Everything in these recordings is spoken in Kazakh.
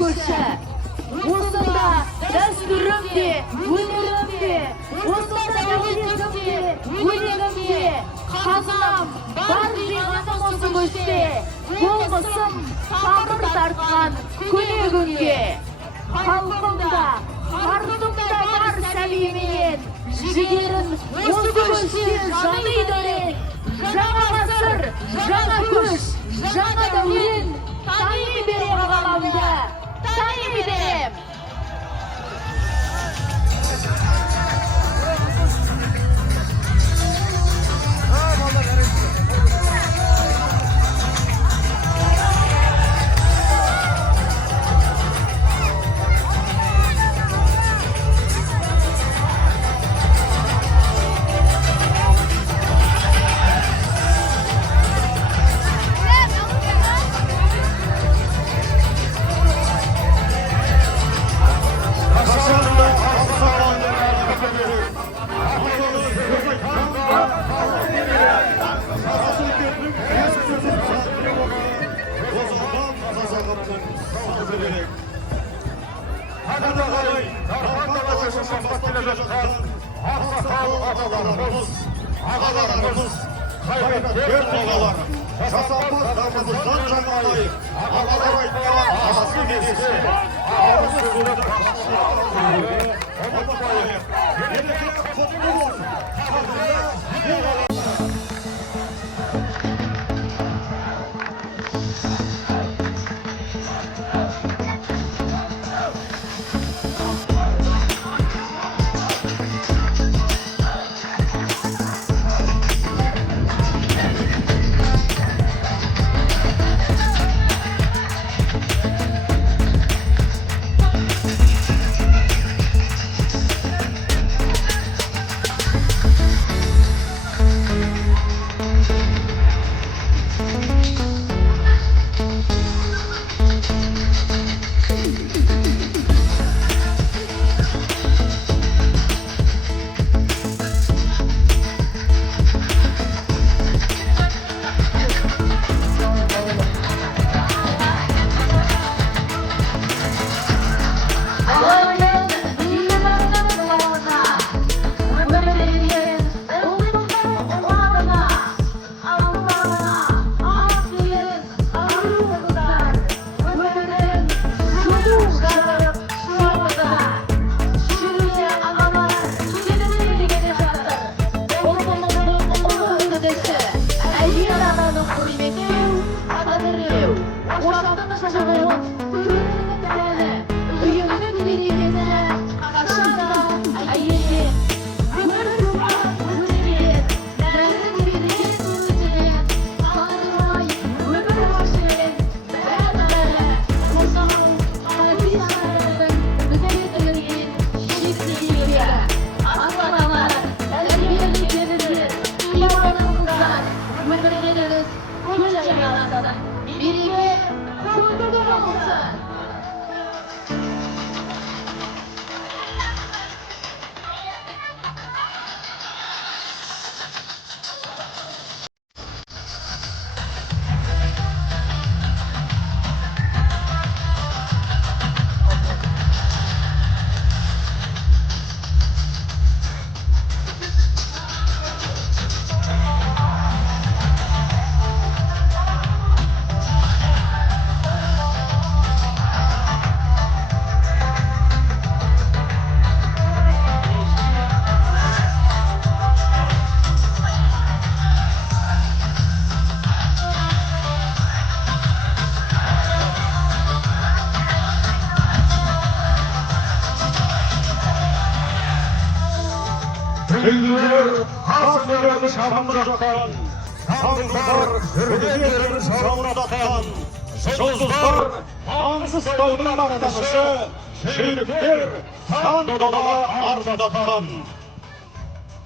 көші. Осында дәстүрім де, өнерім де, осында дәулетім де, өнерім де, қазынам бар жиғаным осы көште, болғысым тамыр тартқан күнегінге. Халқымда, артымда бар сәлеменен, жігерін осы көште жаныйдырек. Жаңа ғасыр, жаңа көш, жаңа дәурен, тани берем ғаламда, тани берем. Ağalarımız, kaybeder ağalar, kasaplar damızdan canlayıp, ağalar aytlara ağası geçse, ağası sözüne karşısına ağaları, unutmayın, gelecek toplumumuz, Gündüzler hasmelerini şamına takan, sağlıklar ödeylerini şamına takan, sözler ansız dağının arkadaşı, şehirlikler san dodala arzadatan.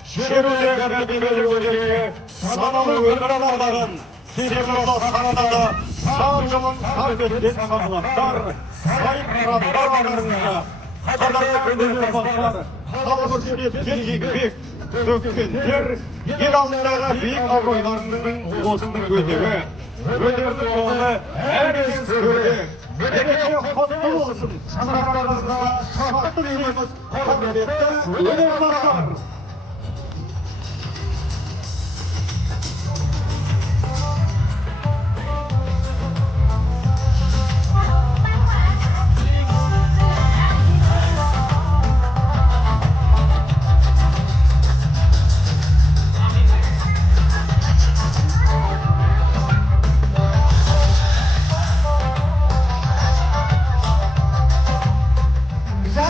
Şehirlikler bir bölümleri sanalı ölülerlerin, Sivrilada sanada savcının kaybettiği sanatlar, sayıklar arasında, kadar ödeyler baklar, halkı bilgi dökkenler, yer altlara büyük avroylarının ulusunu götürü. Ödevli oğlu herkes söyledi. Gelecek kutlu olsun. Sanatlarınızda şahatlı dilimiz Kolombiya'da uyuyorlar.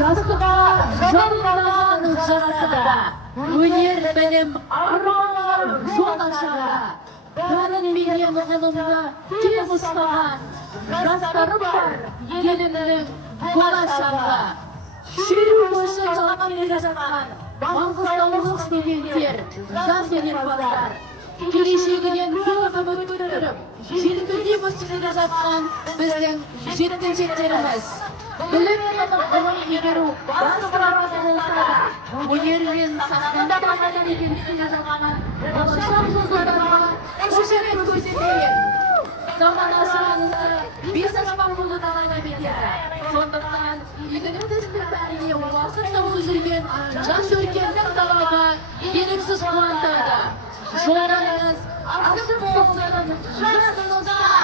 Жастыққа жалынған жасыға, өнер білім арманға жол ашаға, бәрін менен ғылымды тез ұстаған, жастары бар елімнің болашағы. Шеру көшін жалған келе жатқан маңғыстаулық студенттер, жас өнерпаздар, келешегінен көп үміт күттіріп, желкілдеп өсіп келе жатқан біздің жеткіншектеріміз. Білім мен ғылым игеру басты мұраты болса да, өнер мен сахнада мәдениетін келе жатқан болашақ жастарға қошемет көрсетейік. Заманашылығыңызды бес аспан болды талап етеді. Сондықтан игілігіңіздің бәріне уақыт тауып жүрген жас өркендік талабы еріксіз қуантады. Жолдарыңыз ашық болсын, жас достар!